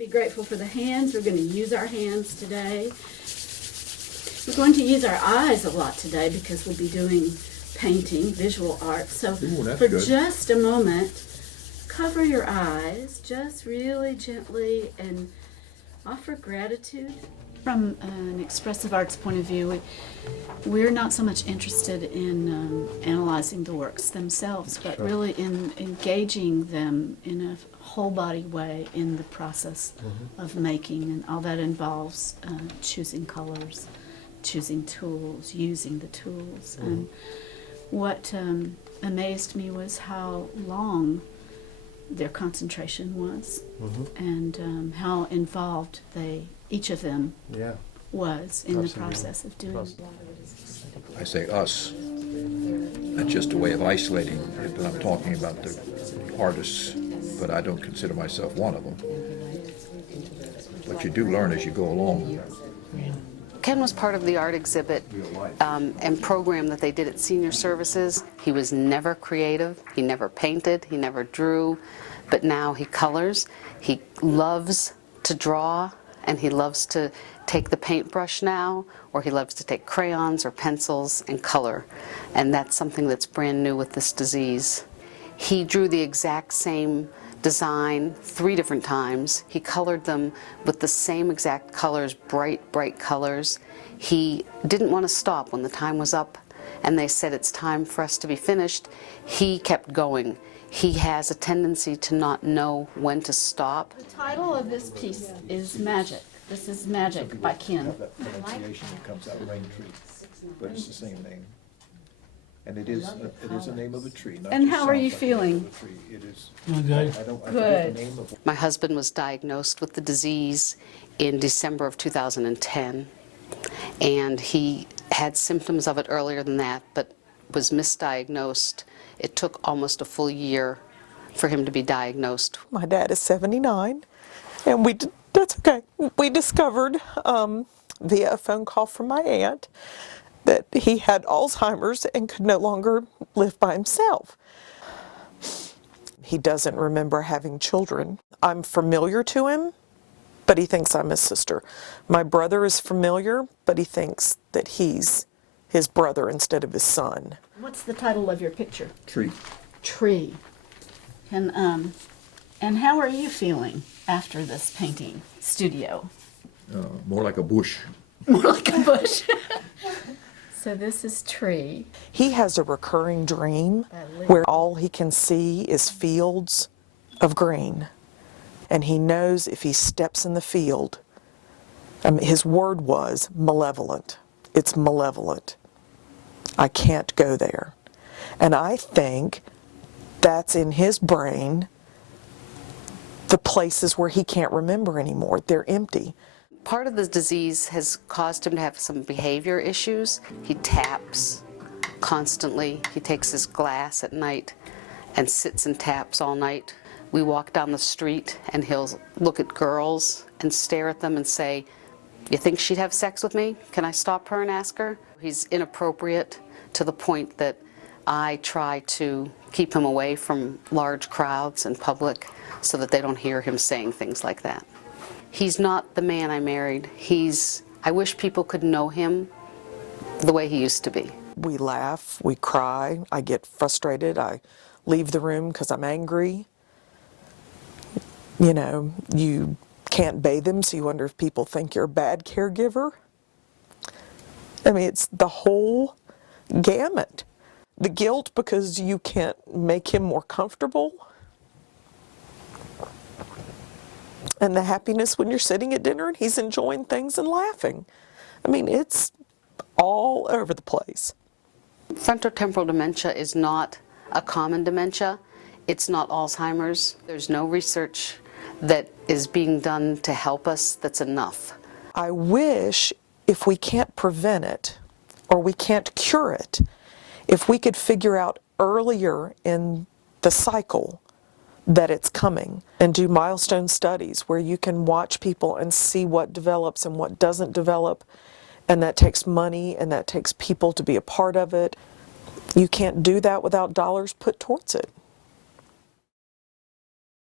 Be grateful for the hands. We're going to use our hands today. We're going to use our eyes a lot today because we'll be doing painting, visual art. So for just a moment, cover your eyes just really gently and offer gratitude. From an expressive arts point of view, we're not so much interested in analyzing the works themselves, but really in engaging them in a whole body way in the process of making, and all that involves choosing colors, choosing tools, using the tools. And what amazed me was how long their concentration was, and how involved each of them was in the process of doing it. I say us. That's just a way of isolating it, but I'm talking about the artists, but I don't consider myself one of them. But you do learn as you go along. Ken was part of the art exhibit and program that they did at Senior Services. He was never creative, he never painted, he never drew, but now he colors. He loves to draw, and he loves to take the paintbrush now, or he loves to take crayons or pencils and color. And that's something that's brand new with this disease. He drew the exact same design 3 different times. He colored them with the same exact colors, bright, bright colors. He didn't want to stop when the time was up and they said it's time for us to be finished. He kept going. He has a tendency to not know when to stop. The title of this piece is Magic. This is Magic by Ken. That pronunciation that comes out, rain tree, but it's the same name. And it is the name of a tree. And how are you feeling? It is. Good. My husband was diagnosed with the disease in December of 2010, and he had symptoms of it earlier than that, but was misdiagnosed. It took almost a full year for him to be diagnosed. My dad is 79, and that's okay. We discovered via a phone call from my aunt that he had Alzheimer's and could no longer live by himself. He doesn't remember having children. I'm familiar to him, but he thinks I'm his sister. My brother is familiar, but he thinks that he's his brother instead of his son. What's the title of your picture? Tree. Tree. And how are you feeling after this painting studio? More like a bush. More like a bush. So this is Tree. He has a recurring dream where all he can see is fields of green. And he knows if he steps in the field, his word was malevolent. It's malevolent. I can't go there. And I think that's in his brain, the places where he can't remember anymore. They're empty. Part of the disease has caused him to have some behavior issues. He taps constantly. He takes his glass at night and sits and taps all night. We walk down the street and he'll look at girls and stare at them and say, "You think she'd have sex with me? Can I stop her and ask her?" He's inappropriate to the point that I try to keep him away from large crowds and public so that they don't hear him saying things like that. He's not the man I married. I wish people could know him the way he used to be. We laugh, we cry, I get frustrated, I leave the room because I'm angry. You know, you can't bathe him, so you wonder if people think you're a bad caregiver. I mean, it's the whole gamut. The guilt because you can't make him more comfortable. And the happiness when you're sitting at dinner and he's enjoying things and laughing. I mean, it's all over the place. Frontotemporal dementia is not a common dementia. It's not Alzheimer's. There's no research that is being done to help us that's enough. I wish if we can't prevent it or we can't cure it, if we could figure out earlier in the cycle that it's coming and do milestone studies where you can watch people and see what develops and what doesn't develop, and that takes money and that takes people to be a part of it. You can't do that without dollars put towards it.